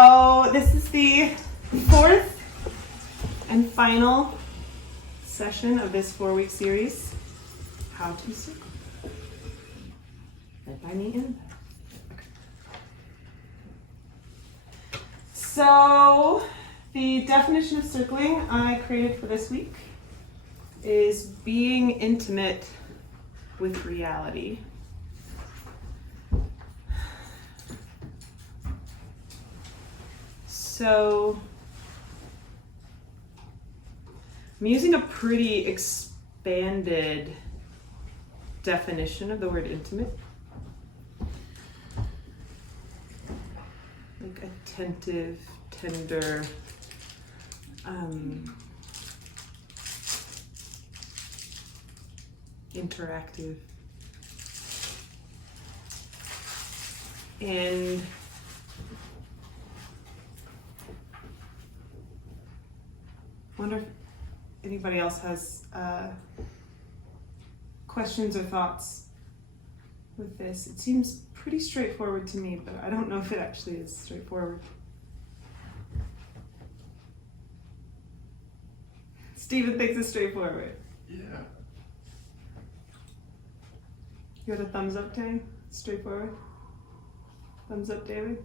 So this is the fourth and final session of this 4-week series, How to Circle. Led by me, Annabeth. So the definition of circling I created for this week is being intimate with reality. So I'm using a pretty expanded definition of the word intimate. Like attentive, tender, interactive. And wonder if anybody else has questions or thoughts with this. It seems pretty straightforward to me, but I don't know if it actually is straightforward. Steven thinks it's straightforward. Yeah. You got a thumbs up, Tane? Straightforward? Thumbs up, David?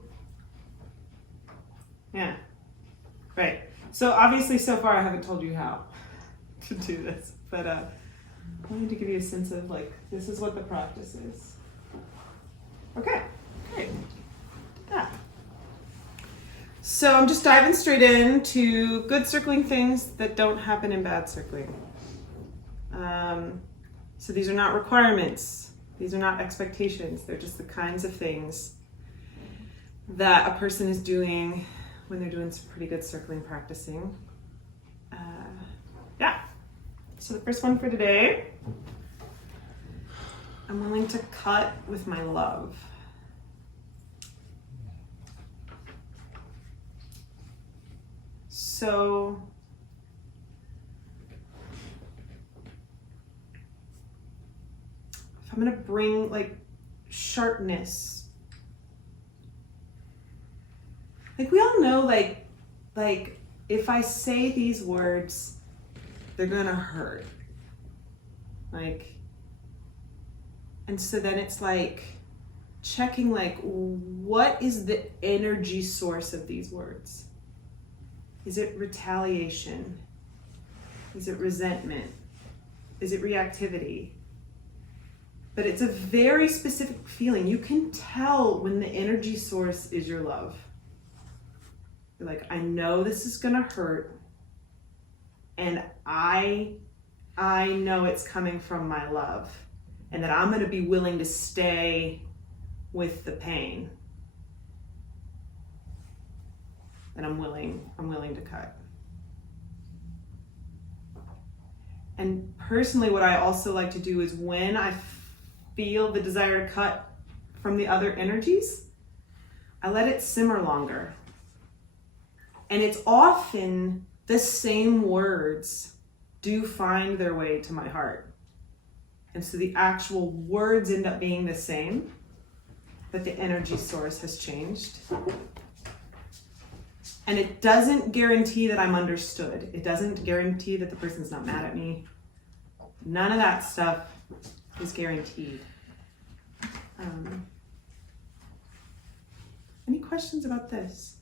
Yeah. Right. So obviously so far I haven't told you how to do this, but I wanted to give you a sense of like, this is what the practice is. Okay, great. Yeah. So I'm just diving straight into good circling things that don't happen in bad circling. So these are not requirements. These are not expectations. They're just the kinds of things that a person is doing when they're doing some pretty good circling practicing. Yeah. So the first one for today, I'm willing to cut with my love. So if I'm gonna bring like sharpness, like we all know, like if I say these words, they're gonna hurt. Like, and so then it's like checking like, what is the energy source of these words? Is it retaliation? Is it resentment? Is it reactivity? But it's a very specific feeling. You can tell when the energy source is your love. You're like, I know this is gonna hurt, and I know it's coming from my love, and that I'm gonna be willing to stay with the pain. And I'm willing to cut. And personally, what I also like to do is when I feel the desire to cut from the other energies, I let it simmer longer. And it's often the same words do find their way to my heart. And so the actual words end up being the same, but the energy source has changed. And it doesn't guarantee that I'm understood. It doesn't guarantee that the person's not mad at me. None of that stuff is guaranteed. Any questions about this?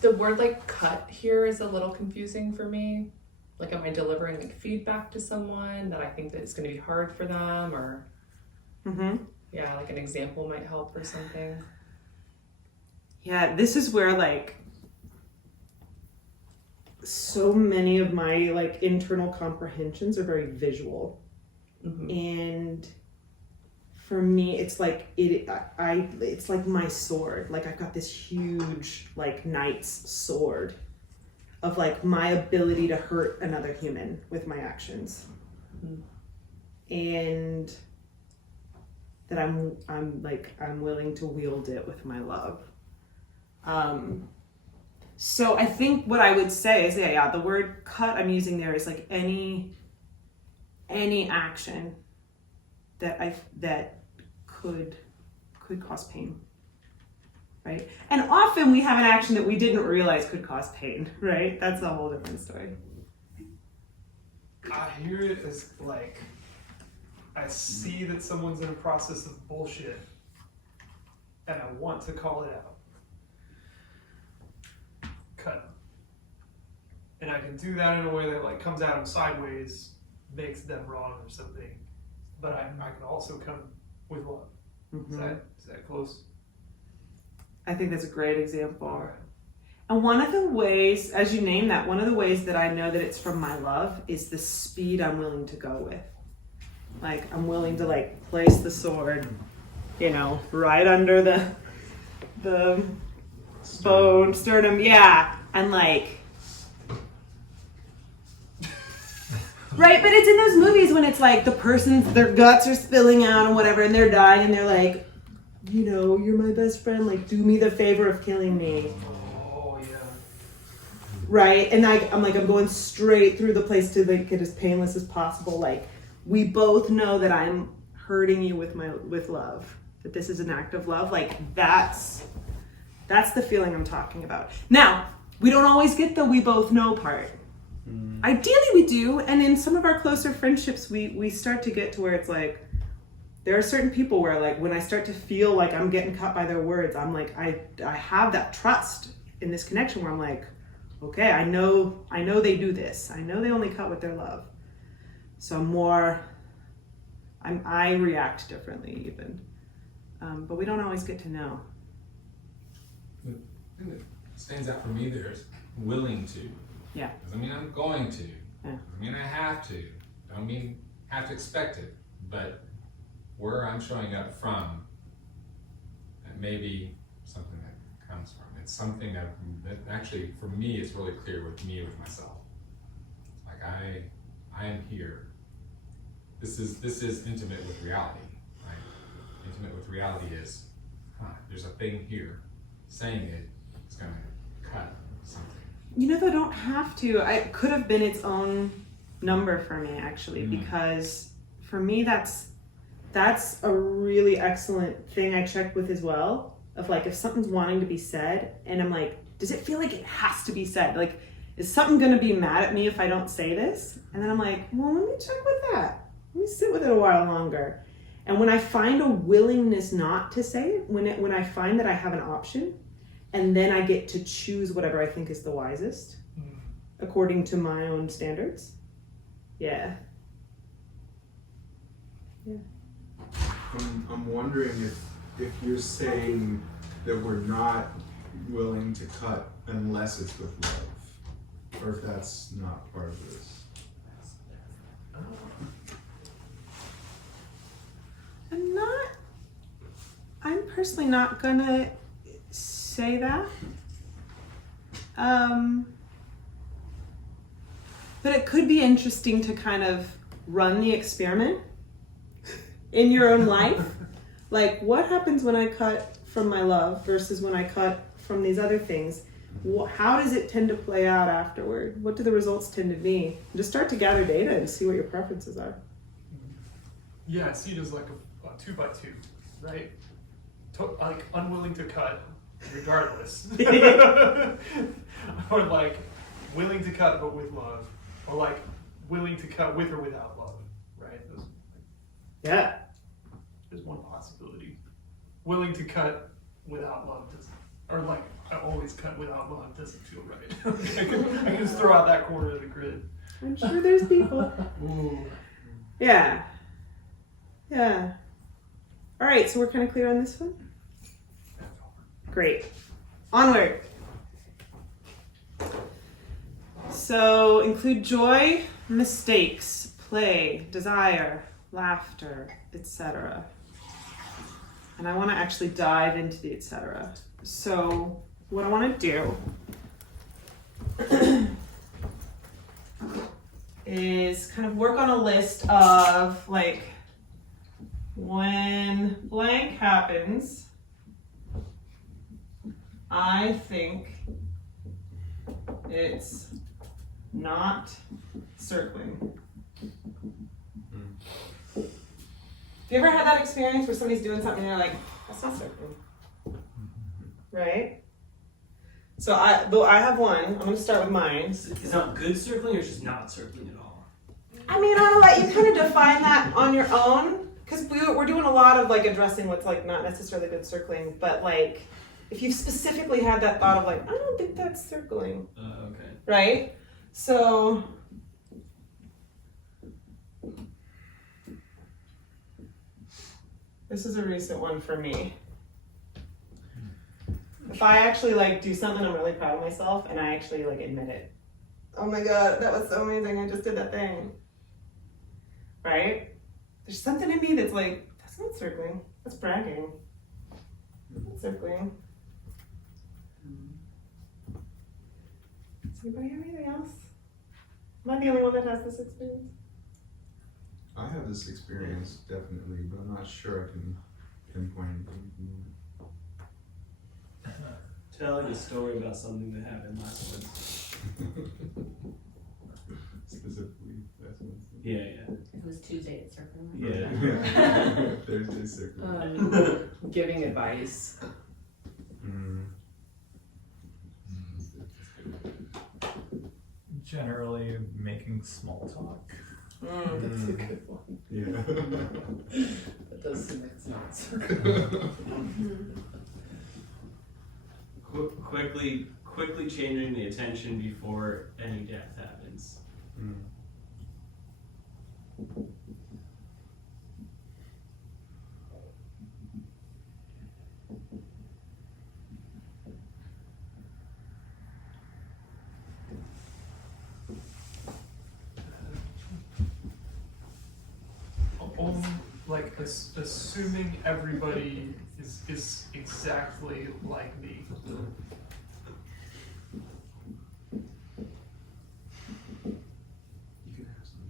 The word like cut here is a little confusing for me. Like, am I delivering like feedback to someone that I think that it's going to be hard for them, or yeah, like an example might help or something. Yeah, this is where like so many of my like internal comprehensions are very visual. And for me, it's like it's like my sword. Like I've got this huge like knight's sword of like my ability to hurt another human with my actions. And that I'm willing to wield it with my love. So I think what I would say is, the word cut I'm using there is like any any action that could cause pain, right? And often we have an action that we didn't realize could cause pain, right? That's a whole different story. I hear it as like, I see that someone's in a process of bullshit, and I want to call it out. Cut. And I can do that in a way that like comes at them sideways, makes them wrong or something. But I can also come with love. Mm-hmm. Is that close? I think that's a great example. All right. And one of the ways, as you name that, one of the ways that I know that it's from my love is the speed I'm willing to go with. Like, I'm willing to like place the sword, right under the bone, sternum, yeah. And like, right, but it's in those movies when it's like their guts are spilling out and whatever, and they're dying, and they're like, you're my best friend, like, do me the favor of killing me. Oh, yeah. Right? And I'm going straight through the place to make it as painless as possible. Like, we both know that I'm hurting you with love, that this is an act of love. Like, that's the feeling I'm talking about. Now, we don't always get the we both know part. Ideally we do, and in some of our closer friendships we start to get to where it's like, there are certain people where like when I start to feel like I'm getting cut by their words, I'm like, I have that trust in this connection where I'm like, okay, I know they do this. I know they only cut with their love. So I react differently even. But we don't always get to know. The thing that stands out for me there is willing to. Yeah. Doesn't mean I'm going to. Yeah. Doesn't mean I have to. Don't mean have to expect it. But where I'm showing up from, that may be something that comes from. It's something that actually, for me, it's really clear with myself. Like I am here. This is intimate with reality. Right? Intimate with reality is, there's a thing here. Saying it is going to cut something. They don't have to. It could have been its own number for me, actually, because for me, that's a really excellent thing I check with as well, of like, if something's wanting to be said, and I'm like, does it feel like it has to be said? Like, is something going to be mad at me if I don't say this? And then I'm like, well, let me check with that. Let me sit with it a while longer. And when I find a willingness not to say it, when I find that I have an option, and then I get to choose whatever I think is the wisest, according to my own standards. Yeah. I'm wondering if you're saying that we're not willing to cut unless it's with love, or if that's not part of this. I'm personally not gonna say that. But it could be interesting to kind of run the experiment in your own life. Like, what happens when I cut from my love versus when I cut from these other things? How does it tend to play out afterward? What do the results tend to be? Just start to gather data and see what your preferences are. Yeah, I see it as like a 2x2, right? Like unwilling to cut regardless. Or like willing to cut but with love. Or like willing to cut with or without love, right? Yeah. There's one possibility. Willing to cut without love doesn't, or like I always cut without love doesn't feel right. I can just throw out that corner of the grid. I'm sure there's people. Ooh. Yeah. Yeah. All right, so we're kind of clear on this one? Great. Onward. So include joy, mistakes, play, desire, laughter, etc. And I want to actually dive into the etc. So what I want to do is kind of work on a list of like, when blank happens, I think it's not circling. you ever had that experience where somebody's doing something and you're like, that's not circling? Right? So I have one. I'm gonna start with mine. Is not good circling or just not circling at all? I mean, I'm gonna let you kind of define that on your own, because we're doing a lot of like addressing what's like not necessarily good circling, but like if you've specifically had that thought of like, I don't think that's circling, Okay. right? So this is a recent one for me. If I actually like do something I'm really proud of myself and I actually like admit it. Oh my god, that was so amazing, I just did that thing. Right? There's something in me that's like, that's not circling, that's bragging. That's not circling. Does anybody have anything else? Am I the only one that has this experience? I have this experience definitely, but I'm not sure I can pinpoint anything. Tell like a story about something that happened last month. Specifically, that's one. Yeah, yeah. It was Tuesday at Circle. Yeah. Thursday circle. Giving advice. Generally making small talk. That's a good one. Yeah. That does seem like it's not circling. Quickly changing the attention before any death happens. Like assuming everybody is exactly like me. You can have some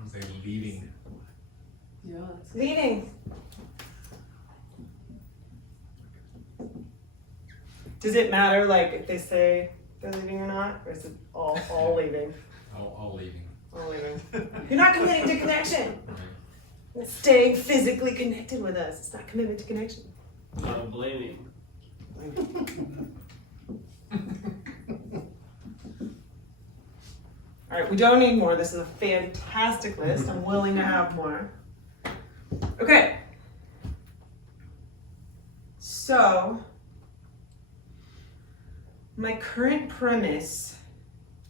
I'm saying leading. Yeah, that's Leading. Does it matter like if they say they're leaving or not? Or is it all leaving? All leading. All leaving. You're not committing to connection. Right. It's staying physically connected with us. It's not commitment to connection. No blaming. All right, we don't need more. This is a fantastic list. I'm willing to have more. Okay. So, my current premise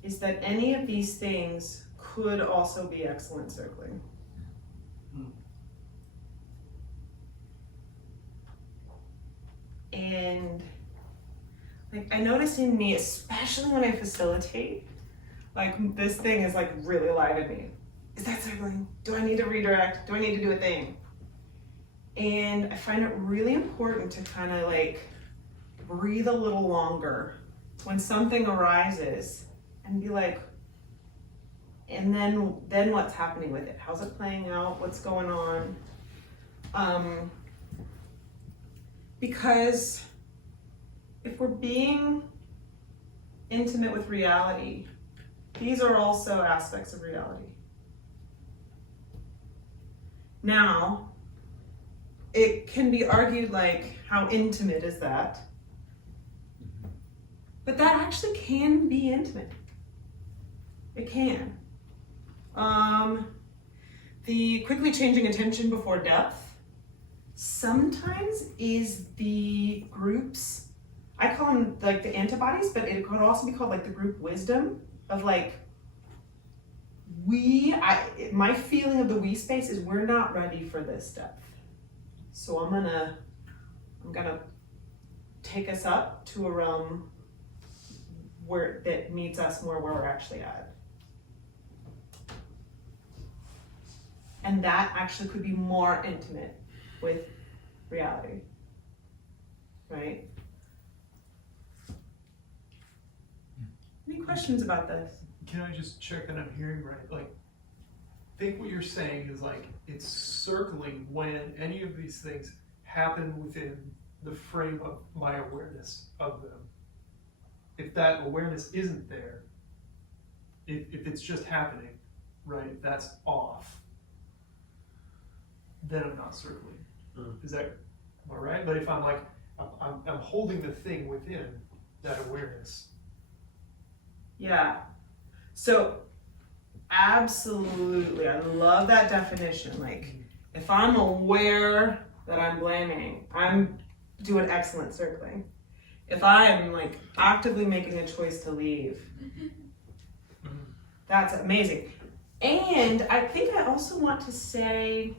is that any of these things could also be excellent circling. And like I notice in me, especially when I facilitate, like this thing is like really alive in me. Is that circling? Do I need to redirect? Do I need to do a thing? And I find it really important to kind of like breathe a little longer when something arises and be like, and then what's happening with it? How's it playing out? What's going on? Because if we're being intimate with reality, these are also aspects of reality. Now, it can be argued like, how intimate is that? But that actually can be intimate. It can. The quickly changing attention before depth sometimes is the groups, I call them like the antibodies, but it could also be called like the group wisdom of like, my feeling of the we space is we're not ready for this depth. So I'm gonna take us up to a realm where that meets us more where we're actually at. And that actually could be more intimate with reality, right? Any questions about this? Can I just check that I'm hearing right? Like, I think what you're saying is like it's circling when any of these things happen within the frame of my awareness of them. If that awareness isn't there, if it's just happening, right, if that's off, then I'm not circling. Is that, am I right? But if I'm like, I'm holding the thing within that awareness. Yeah. So, absolutely, I love that definition. Like, if I'm aware that I'm blaming, I'm doing excellent circling. If I'm like actively making a choice to leave, that's amazing. And I think I also want to say,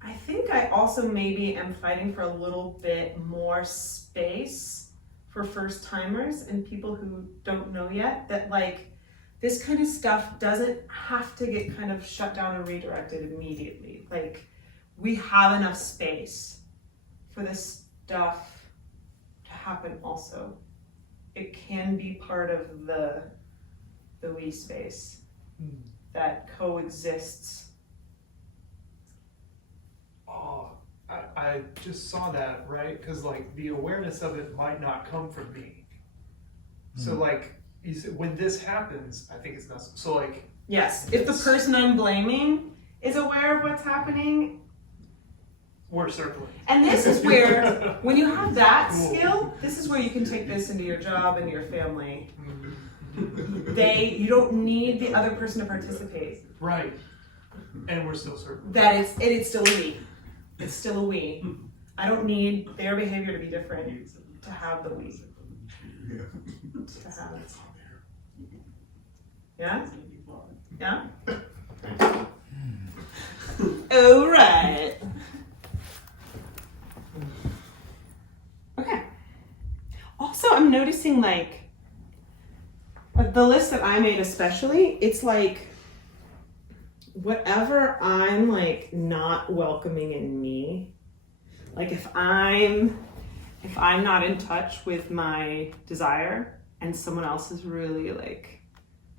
I think I also maybe am fighting for a little bit more space for first timers and people who don't know yet, that like this kind of stuff doesn't have to get kind of shut down and redirected immediately. Like we have enough space for this stuff to happen also. It can be part of the we space that coexists. Oh, I just saw that, right? Because like the awareness of it might not come from me. So like you said, when this happens, I think it's not so like. Yes, if the person I'm blaming is aware of what's happening, we're circling. and this is where, when you have that Cool. skill, this is where you can take this into your job and your family. You don't need the other person to participate. Right. And we're still circling. That it's still a we. It's still a we. I don't need their behavior to be different to have the we. Yeah. To have it. Yeah? Yeah? All right. Okay. Also, I'm noticing like the list that I made especially, it's like whatever I'm like not welcoming in me, like if I'm not in touch with my desire and someone else is really like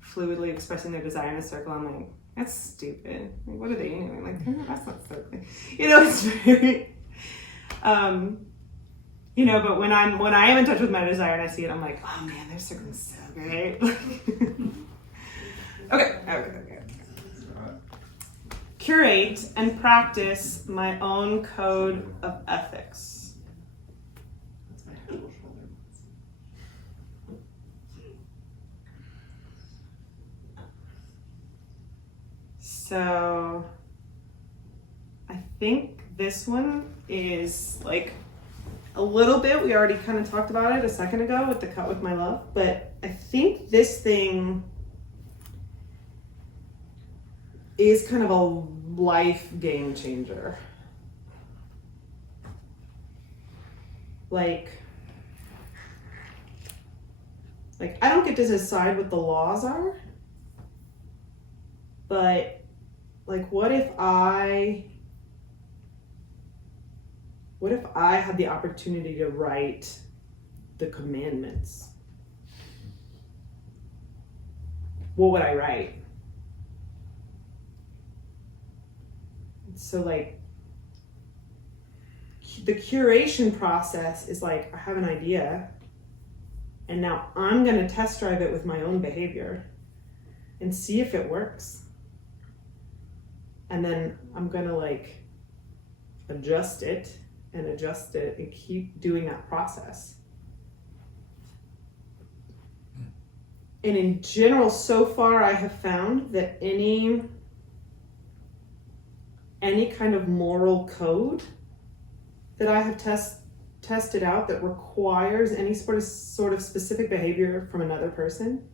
fluidly expressing their desire in a circle, I'm like, that's stupid. Like, what are they doing? Like, that's not circling. You know, it's very you know, but when I am in touch with my desire and I see it, I'm like, oh man, they're circling so great. Okay. Curate and practice my own code of ethics. So I think this one is like a little bit, we already kind of talked about it a second ago with the cut with my love, but I think this thing is kind of a life game changer. Like I don't get to decide what the laws are, but like what if I had the opportunity to write the commandments? What would I write? So like the curation process is like, I have an idea and now I'm gonna test drive it with my own behavior and see if it works. And then I'm gonna like adjust it and keep doing that process. And in general, so far I have found that any kind of moral code that I have tested out that requires any sort of specific behavior from another person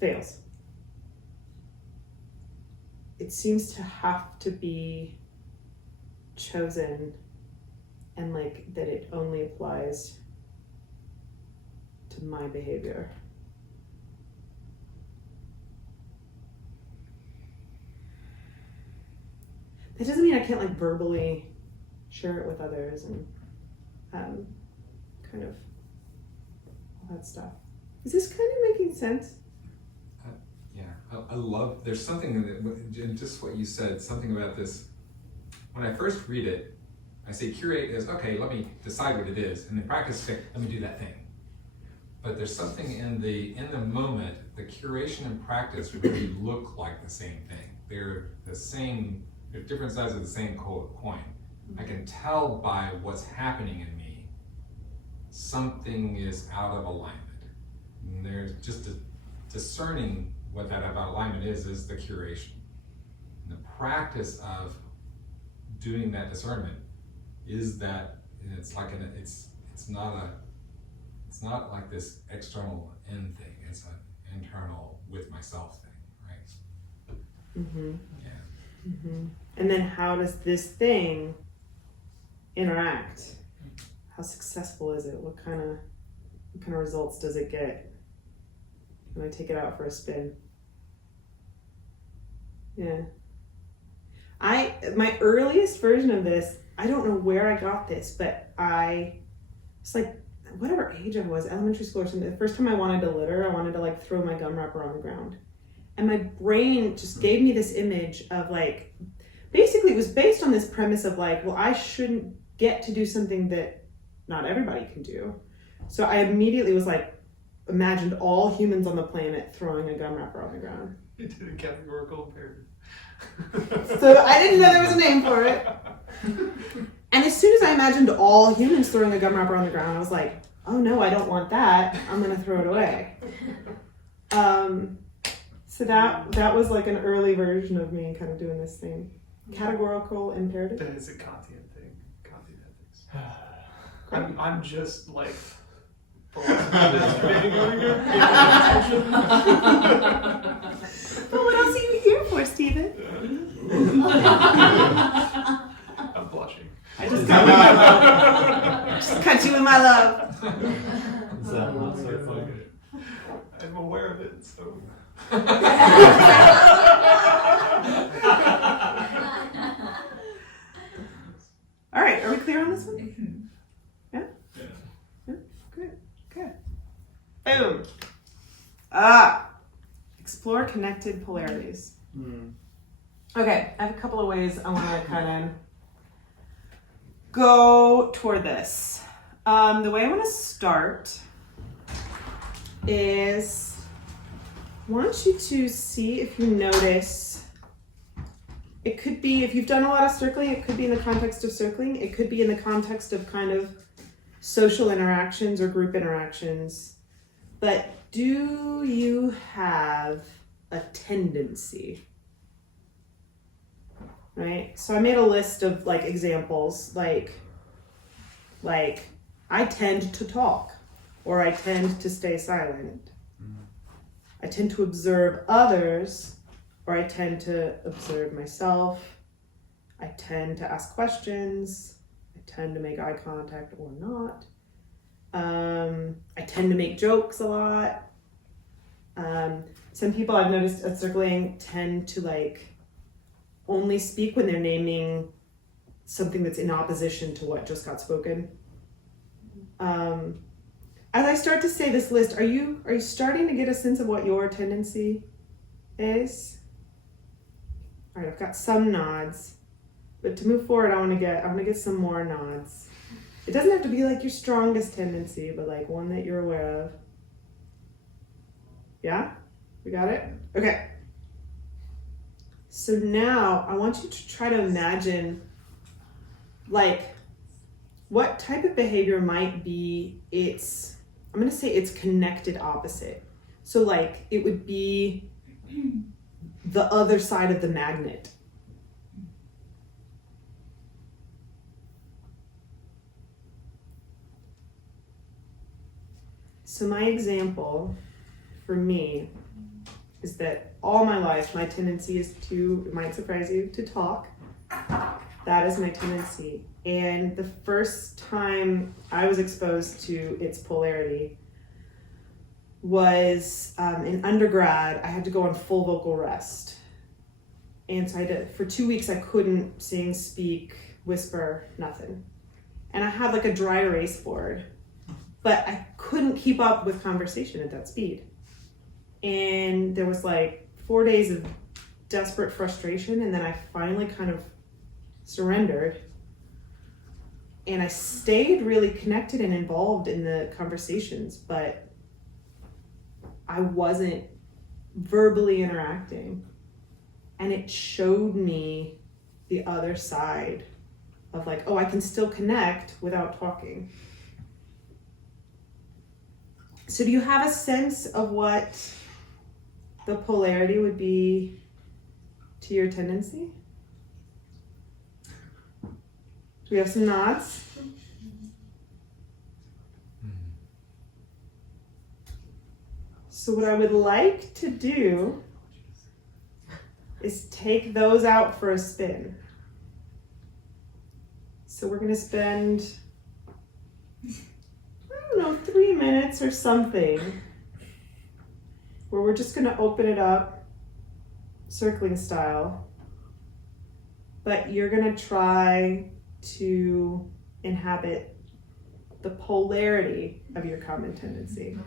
fails. It seems to have to be chosen, and like that it only applies to my behavior. That doesn't mean I can't like verbally share it with others and kind of all that stuff. Is this kind of making sense? Yeah, I love, there's something in just what you said, something about this. When I first read it, I say curate is, okay, let me decide what it is, and then practice, okay, let me do that thing. But there's something in the moment, the curation and practice really look like the same thing. They're the same, they're different sides of the same coin. I can tell by what's happening in me, something is out of alignment. And there's just discerning what that out of alignment is the curation. And the practice of doing that discernment is that, and it's like it's not like this external end thing. It's an internal with myself thing, right? Mm-hmm. Yeah. Mm-hmm. And then how does this thing interact? How successful is it? What kind of results does it get when I take it out for a spin? Yeah. My earliest version of this, I don't know where I got this, but it's like whatever age I was, elementary school or something, the first time I wanted to litter, I wanted to like throw my gum wrapper on the ground. And my brain just gave me this image of like, basically it was based on this premise of like, well, I shouldn't get to do something that not everybody can do. So I immediately was like, imagined all humans on the planet throwing a gum wrapper on the ground. You did a categorical imperative. So I didn't know there was a name for it. And as soon as I imagined all humans throwing a gum wrapper on the ground, I was like, oh no, I don't want that. I'm gonna throw it away. So that was like an early version of me kind of doing this thing. Categorical imperative. That is a Kantian thing. Kantian ethics. I'm just like masturbating over here. But what else are you here for, Stephen? I'm blushing. I just cut you with my love. Just cut you with my love. Is that not so funny? I'm aware of it, so. All right, are we clear on this one? Yeah? Yeah. Good. Boom. Explore connected polarities. Okay, I have a couple of ways I want to kind of go toward this. The way I want to start is I want you to see if you notice. It could be, if you've done a lot of circling, it could be in the context of circling. It could be in the context of kind of social interactions or group interactions. But do you have a tendency? Right? So I made a list of like examples, like I tend to talk, or I tend to stay silent. I tend to observe others, or I tend to observe myself. I tend to ask questions. I tend to make eye contact or not. I tend to make jokes a lot. Some people I've noticed at circling tend to like only speak when they're naming something that's in opposition to what just got spoken. As I start to say this list, are you starting to get a sense of what your tendency is? All right, I've got some nods, but to move forward, I want to get some more nods. It doesn't have to be like your strongest tendency, but like one that you're aware of. Yeah? We got it? Okay. So now I want you to try to imagine like what type of behavior might be I'm going to say it's connected opposite. So like it would be the other side of the magnet. So my example for me is that all my life, my tendency is to, it might surprise you, to talk. That is my tendency. And the first time I was exposed to its polarity was in undergrad. I had to go on full vocal rest. And so for 2 weeks, I couldn't sing, speak, whisper, nothing. And I had like a dry erase board, but I couldn't keep up with conversation at that speed. And there was like 4 days of desperate frustration, and then I finally kind of surrendered. and I stayed really connected and involved in the conversations, but I wasn't verbally interacting. And it showed me the other side of like, oh, I can still connect without talking. So do you have a sense of what the polarity would be to your tendency? Do we have some nods? So what I would like to do is take those out for a spin. So we're gonna spend, I don't know, 3 minutes or something, where we're just gonna open it up, circling style, but you're gonna try to inhabit the polarity of your common tendency.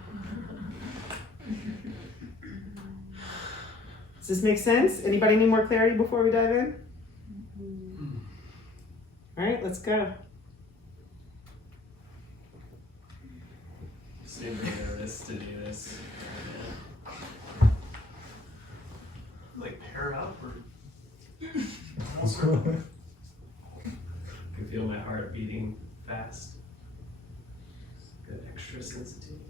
Does this make sense? Anybody need more clarity before we dive in? All right, let's go. Super nervous to do this. Like pair up or I can feel my heart beating fast. Good extra sensitivity.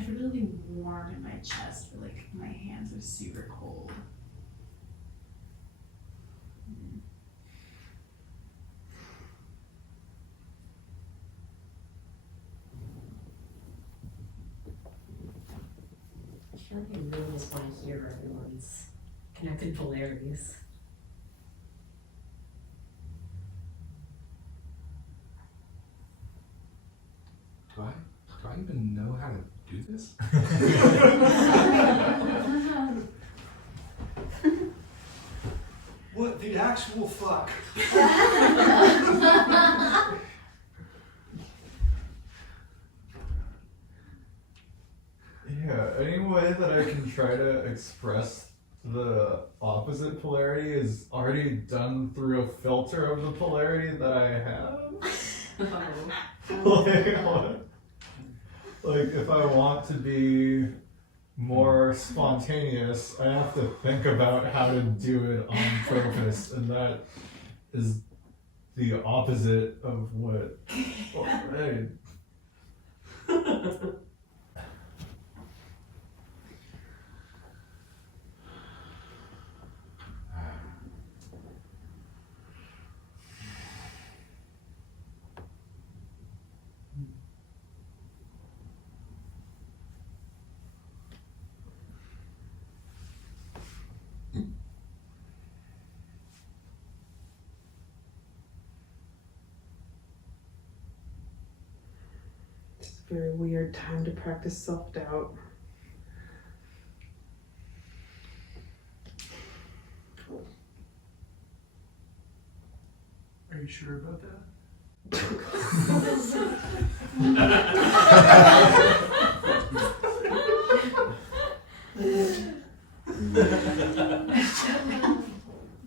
I feel really warm in my chest, but like my hands are super cold. I feel like I really just want to hear everyone's connected polarities. Do I even know how to do this? what the actual fuck? Yeah, any way that I can try to express the opposite polarity is already done through a filter of the polarity that I have. Like if I want to be more spontaneous, I have to think about how to do it on purpose, and that is the opposite of what. Right. It's a very weird time to practice self-doubt. Are you sure about that?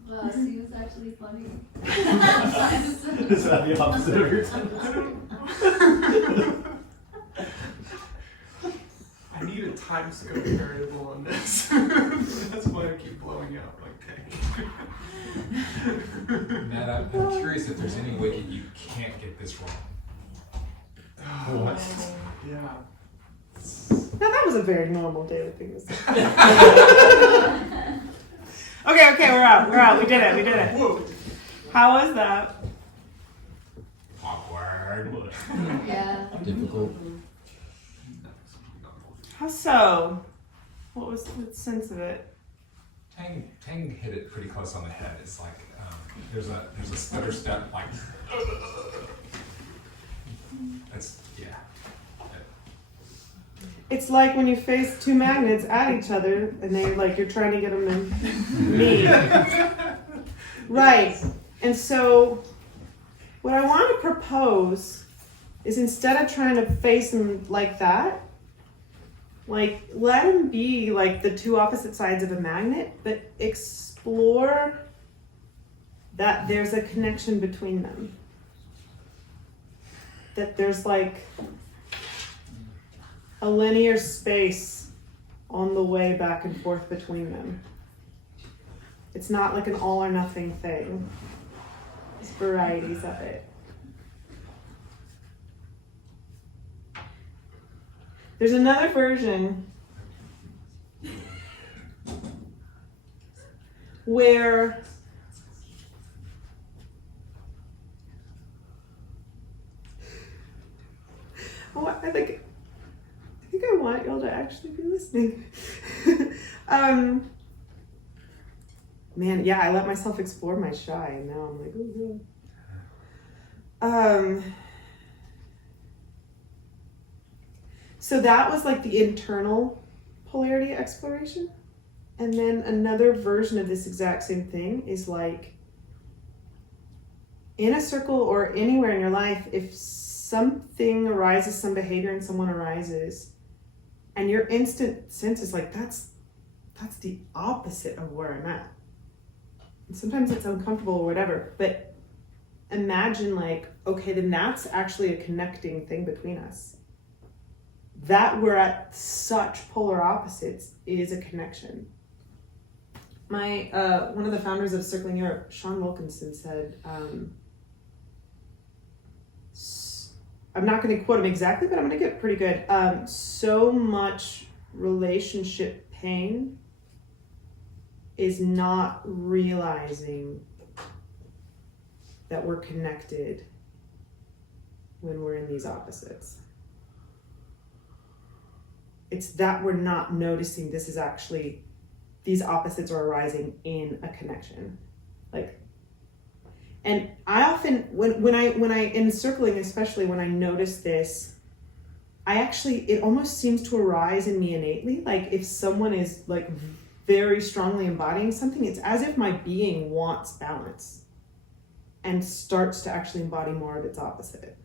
Wow, see, it's actually funny. Is that the opposite of your tendency? I need a time scope variable on this. That's why I keep blowing out like Matt, I'm curious if there's any way you can't get this wrong. What? Yeah. Now that was a very normal daily thing to say. Okay, we're out. We did it. Whoa. How was that? Awkward. Yeah. Difficult. How so? What was the sense of it? Tang hit it pretty close on the head. It's like there's a stutter step like. That's yeah. It's like when you face two magnets at each other and you're trying to get them to meet. Right. And so what I want to propose is instead of trying to face them like that, Like, let them be like the two opposite sides of a magnet, but explore that there's a connection between them. That there's like a linear space on the way back and forth between them. It's not like an all or nothing thing. There's varieties of it. There's another version where I think I want y'all to actually be listening. Man, yeah, I let myself explore my shy, and now I'm like, oh, so that was like the internal polarity exploration. And then another version of this exact same thing is like in a circle or anywhere in your life, if something arises, some behavior in someone arises, and your instant sense is like, that's the opposite of where I'm at. And sometimes it's uncomfortable or whatever, but imagine like, okay, then that's actually a connecting thing between us. That we're at such polar opposites is a connection. My one of the founders of Circling Europe, Sean Wilkinson, said, I'm not going to quote him exactly, but I'm going to get pretty good. So much relationship pain is not realizing that we're connected when we're in these opposites. It's that we're not noticing this is actually, these opposites are arising in a connection. Like, and I often, when I in circling, especially when I notice this, it almost seems to arise in me innately. Like if someone is like very strongly embodying something, it's as if my being wants balance and starts to actually embody more of its opposite.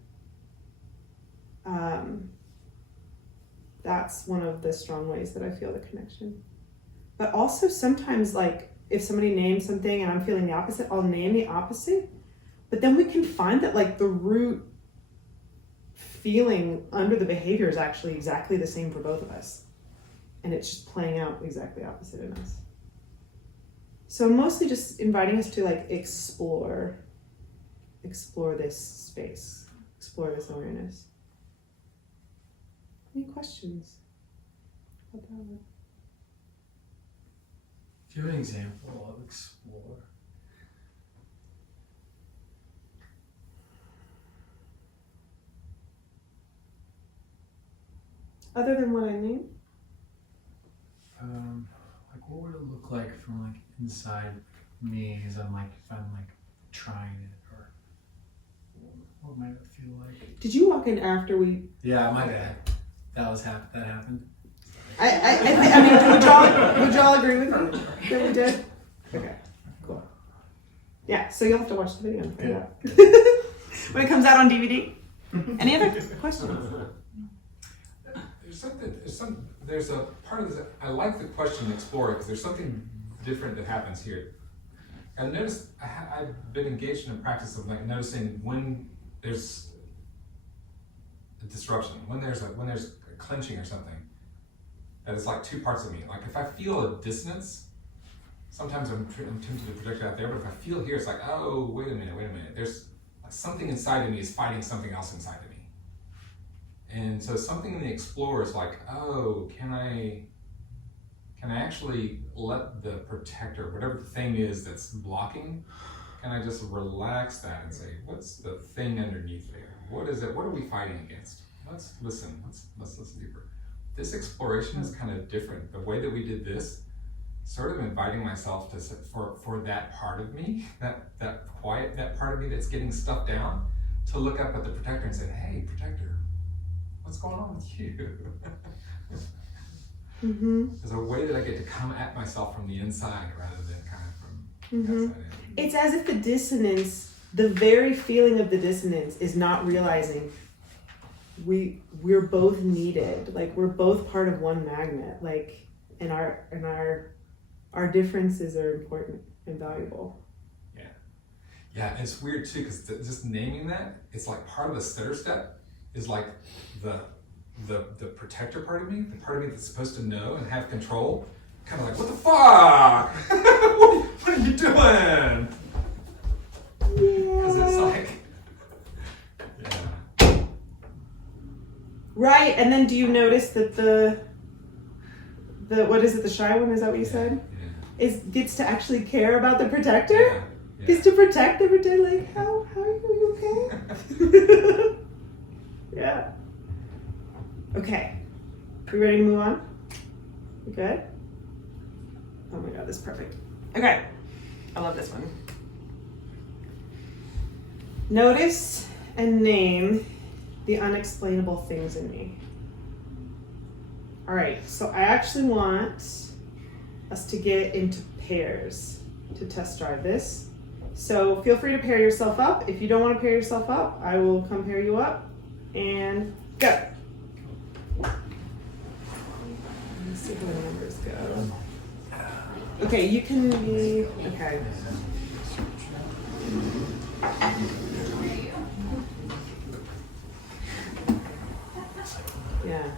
That's one of the strong ways that I feel the connection. But also sometimes like if somebody names something and I'm feeling the opposite, I'll name the opposite. But then we can find that like the root feeling under the behavior is actually exactly the same for both of us. And it's just playing out exactly opposite in us. So I'm mostly just inviting us to like explore this space, explore this awareness. Any questions about that one? Do you have an example of explore? Other than what I named? Like what would it look like from like inside me as I'm like, if I'm like trying it, or what might it feel like? Did you walk in after we? Yeah, my bad. That happened. I mean, would y'all agree with me that we did? Okay, cool. Yeah, so you'll have to watch the video and find out. When it comes out on DVD. Any other questions? There's a part of this, I like the question explore because there's something different that happens here. I've noticed, I've been engaged in a practice of like noticing when there's a disruption, when there's a clenching or something, that it's like two parts of me. Like if I feel a dissonance, sometimes I'm tempted to project it out there, but if I feel here, it's like, oh, wait a minute. There's something inside of me is fighting something else inside of me. And so something in the explore is like, oh, can I actually let the protector, whatever the thing is that's blocking, can I just relax that and say, what's the thing underneath there? What is it? What are we fighting against? Let's listen. Let's listen deeper. This exploration is kind of different. The way that we did this, sort of inviting myself to for that part of me, that quiet, that part of me that's getting stuff down, to look up at the protector and say, hey, protector, what's going on with you? Mm-hmm. There's a way that I get to come at myself from the inside rather than kind of from the outside in. It's as if the dissonance, the very feeling of the dissonance is not realizing we're both needed. Like we're both part of one magnet. Like and our differences are important and valuable. Yeah, and it's weird too, because just naming that, it's like part of the stutter step is like the protector part of me, the part of me that's supposed to know and have control, kind of like, what the fuck? what are you doing? Because it's like, yeah. Right, and then do you notice that the what is it, the shy one, is that what you said? Yeah. Gets to actually care about the protector? Yeah. Yeah. Gets to protect the protector, like, how are you okay? Yeah. Okay. We ready to move on? You good? Oh my god, this is perfect. Okay. I love this one. Notice and name the unexplainable things in me. All right, so I actually want us to get into pairs to test drive this. So feel free to pair yourself up. If you don't want to pair yourself up, I will come pair you up and go. Let's see how the numbers go. Okay, you can be, okay. Yeah,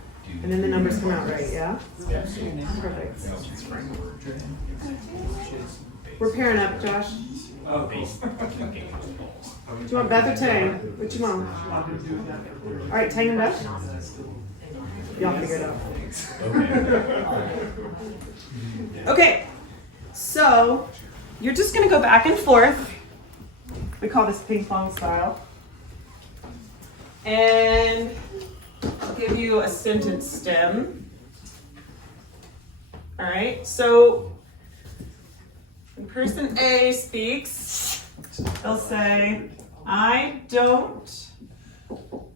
and then the numbers come out right, yeah? Perfect. We're pairing up, Josh. Oh, Do you want Beth or Tang? What you want? All right, Tang and Beth? Y'all figure it out. Okay, so you're just gonna go back and forth. We call this ping pong style. And I'll give you a sentence stem. All right, so when person A speaks, they'll say, I don't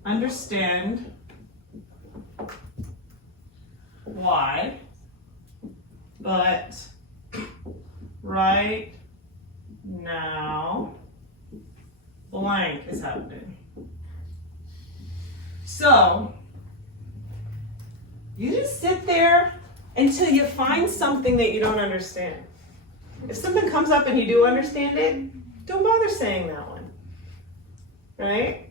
understand why, but right now, blank is happening. So, you just sit there until you find something that you don't understand. If something comes up and you do understand it, don't bother saying that one, right?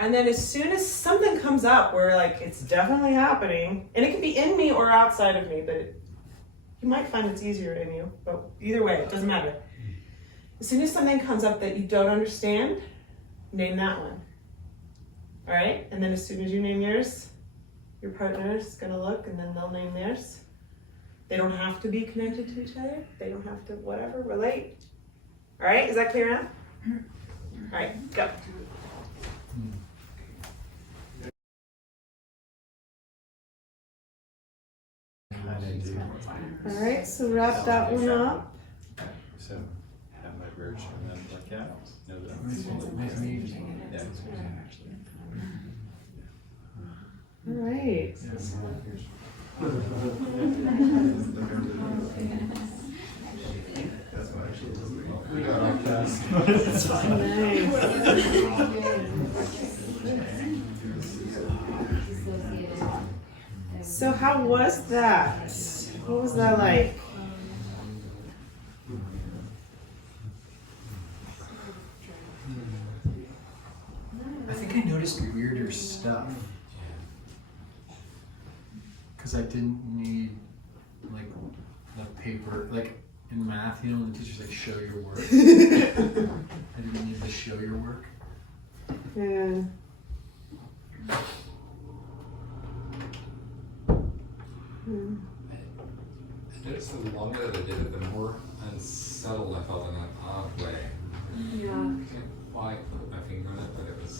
And then as soon as something comes up where like it's definitely happening, and it can be in me or outside of me, but you might find it's easier in you, but either way, it doesn't matter. As soon as something comes up that you don't understand, name that one. All right, and then as soon as you name yours, your partner is gonna look and then they'll name theirs. They don't have to be connected to each other. They don't have to, whatever, relate. All right, is that clear now? All right, go. All right, so wrap that one up. So have my version and then like that. Know that I'm yeah. All right. We got off task. It's fine. Nice. So how was that? What was that like? I think I noticed weirder stuff. Because I didn't need like the paper, like in math, you know, when the teacher's like, show your work. I didn't need to show your work. Yeah. I noticed the longer that I did it, the more unsettled I felt in an odd way. Yeah. I can't quite put my finger on it, but it was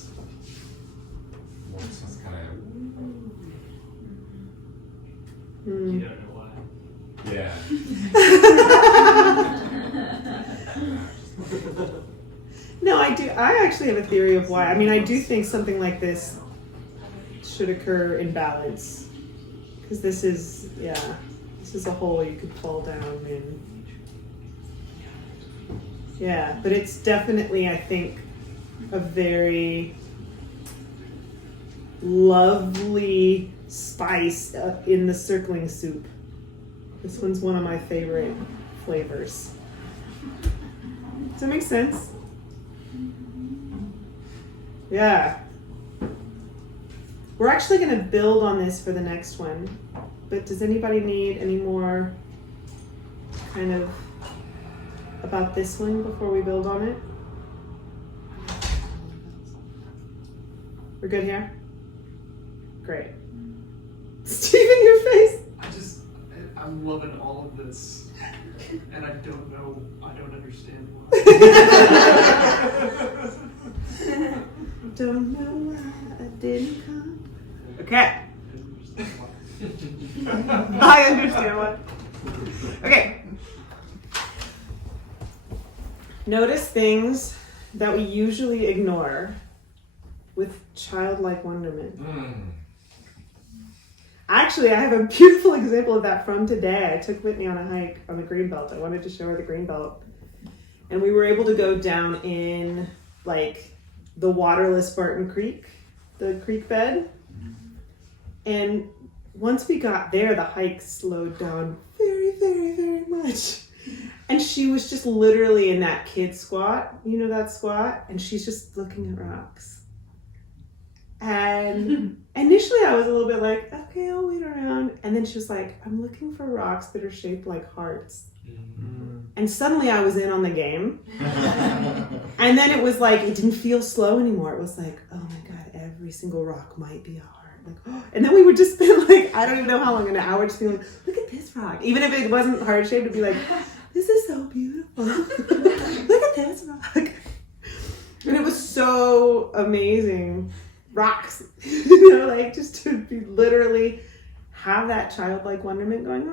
more just kind of, You don't know why. yeah. No, I do. I actually have a theory of why. I mean, I do think something like this should occur in balance. Because this is, yeah, this is a hole you could fall down in. Yeah, but it's definitely, I think, a very lovely spice in the circling soup. This one's one of my favorite flavors. Does that make sense? Yeah. We're actually going to build on this for the next one. But does anybody need any more kind of about this one before we build on it? We're good here? Great. Steven, your face. I'm loving all of this, and I don't understand why. Don't know why I didn't come. Okay. I understand what. Okay. Notice things that we usually ignore with childlike wonderment. Actually, I have a beautiful example of that from today. I took Whitney on a hike on the Greenbelt. I wanted to show her the Greenbelt. And we were able to go down in like the waterless Barton Creek, the creek bed. And once we got there, the hike slowed down very, very, very much. And she was just literally in that kid squat, you know that squat? And she's just looking at rocks. And initially I was a little bit like, okay, I'll wait around. And then she was like, I'm looking for rocks that are shaped like hearts. And suddenly I was in on the game. And then it was like, it didn't feel slow anymore. It was like, oh my God, every single rock might be a heart. Like, oh. And then we would just spend like, I don't even know how long, an hour just being like, look at this rock. Even if it wasn't heart shaped, it'd be like, this is so beautiful. Look at this rock. And it was so amazing. Rocks, you know, like just to be literally have that childlike wonderment going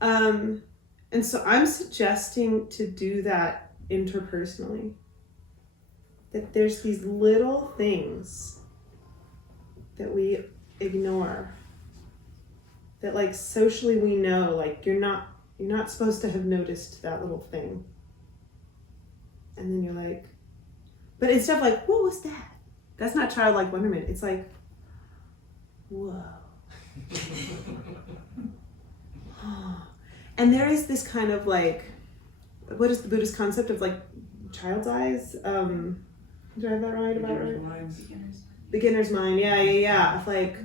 on. And so I'm suggesting to do that interpersonally. That there's these little things that we ignore. That like socially we know, like you're not supposed to have noticed that little thing. And then you're like, but instead of like, what was that? That's not childlike wonderment. It's like, whoa. And there is this kind of like, what is the Buddhist concept of like child's eyes? Do I have that right? About right? Beginner's mind. Yeah. Of like,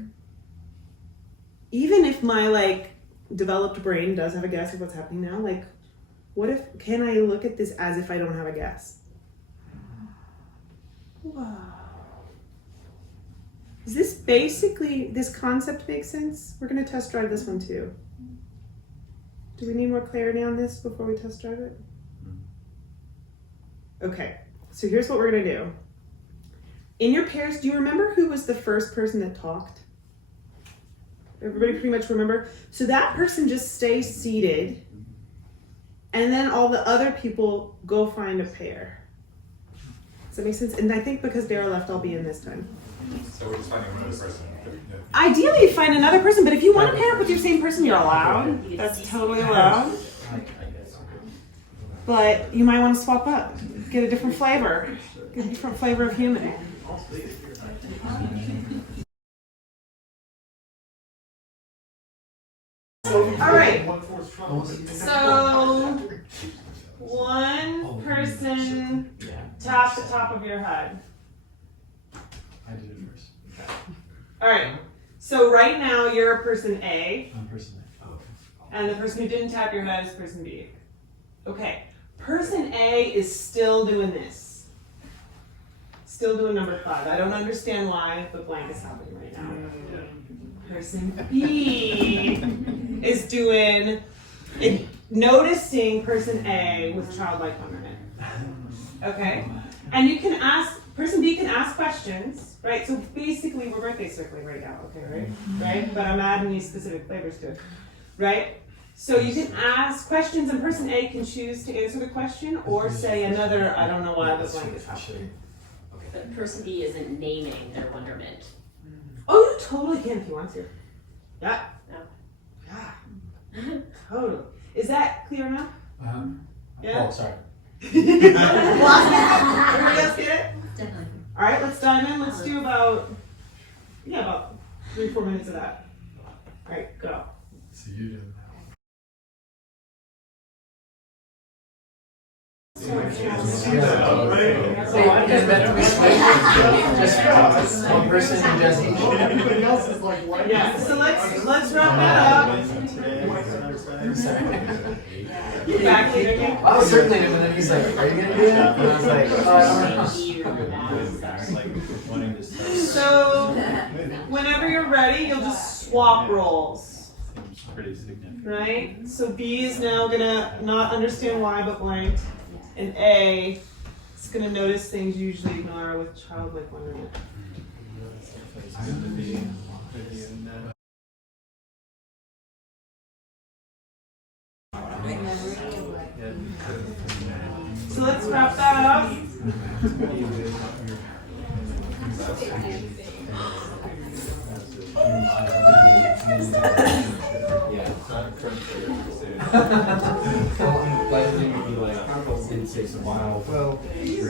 even if my like developed brain does have a guess of what's happening now, like, can I look at this as if I don't have a guess? Wow. Does this concept make sense? We're going to test drive this one too. Do we need more clarity on this before we test drive it? Okay, so here's what we're going to do. In your pairs, do you remember who was the first person that talked? Everybody pretty much remember? So that person just stays seated, and then all the other people go find a pair. Does that make sense? And I think because Dara left, I'll be in this time. So we're just finding another person. Ideally, you find another person, but if you want to pair up with your same person, you're allowed. That's totally allowed. But you might want to swap up. Get a different flavor. Get a different flavor of human. All right. So, one person tap the top of your head. I did it first. All right. So right now you're person A, I'm person A. Oh, okay. and the person who didn't tap your head is person B. Okay. Person A is still doing this. Still doing number 5. I don't understand why, but blank is happening right now. Person B is doing, noticing person A with childlike wonderment. Okay? And you can ask, person B can ask questions, right? So basically we're birthday circling right now, okay, right? Right? But I'm adding these specific flavors to it, right? So you can ask questions and person A can choose to answer the question or say another, I don't know why the blank is happening. But person B isn't naming their wonderment. Oh, you totally can if you want to. Yeah. No. Yeah. Totally. Is that clear enough? Yeah. Oh, sorry. Everybody else get it? Definitely. All right, let's dive in. Let's do about Yeah, about 3-4 minutes of that. All right, go. So you do. Just one person and Jesse. Everybody else is like, why? Yeah. So let's wrap that up. Get back here. I was circling him and then he's like, are you gonna do that? And I was like, oh, I don't know. So whenever you're ready, you'll just swap roles, Pretty significant. right? So B is now gonna not understand why but blank, and A is gonna notice things you usually ignore with childlike wonderment. So let's wrap that up.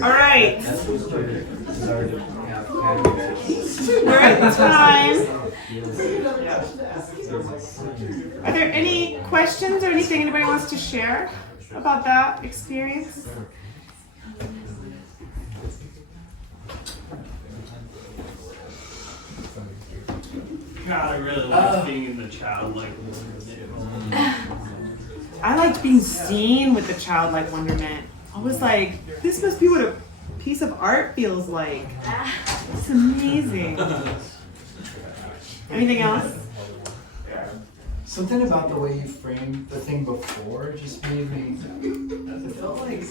All right. We're at time. Are there any questions or anything anybody wants to share about that experience? God, I really like being in the childlike I liked being seen with the childlike wonderment. I was like, this must be what a piece of art feels like. It's amazing. Anything else? Something about the way you framed the thing before just made me. It felt like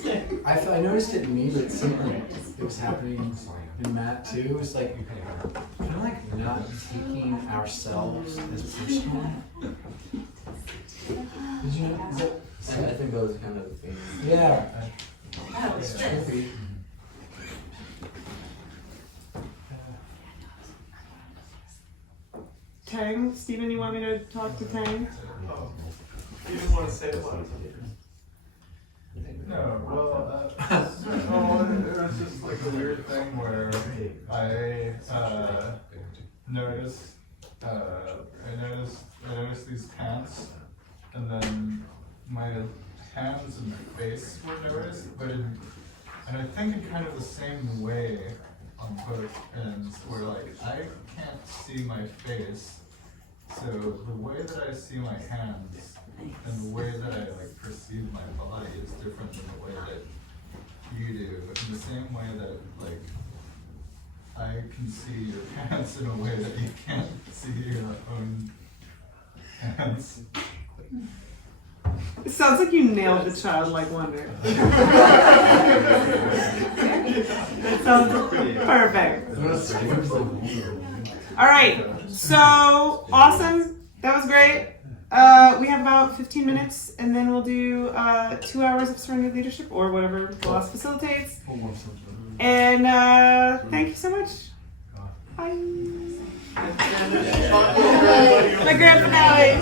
I noticed it in me, but it seemed like it was happening in Matt too. It's like kind of like not taking ourselves as personal. Did you know? I think those are kind of the things. Yeah. Tang, Stephen, you want me to talk to Tang? You didn't want to say a lot. No, well, it was just like a weird thing where I noticed these pants, and then my hands and face were noticed, and I think in kind of the same way on both ends, where like I can't see my face, so the way that I see my hands and the way that I like perceive my body is different than the way that you do. In the same way that like I can see your pants in a way that you can't see your own hands. It sounds like you nailed the childlike wonder. That sounds perfect. All right, so awesome. That was great. We have about 15 minutes, and then we'll do 2 hours of surrender leadership or whatever boss facilitates. And thank you so much. Bye. My grand finale.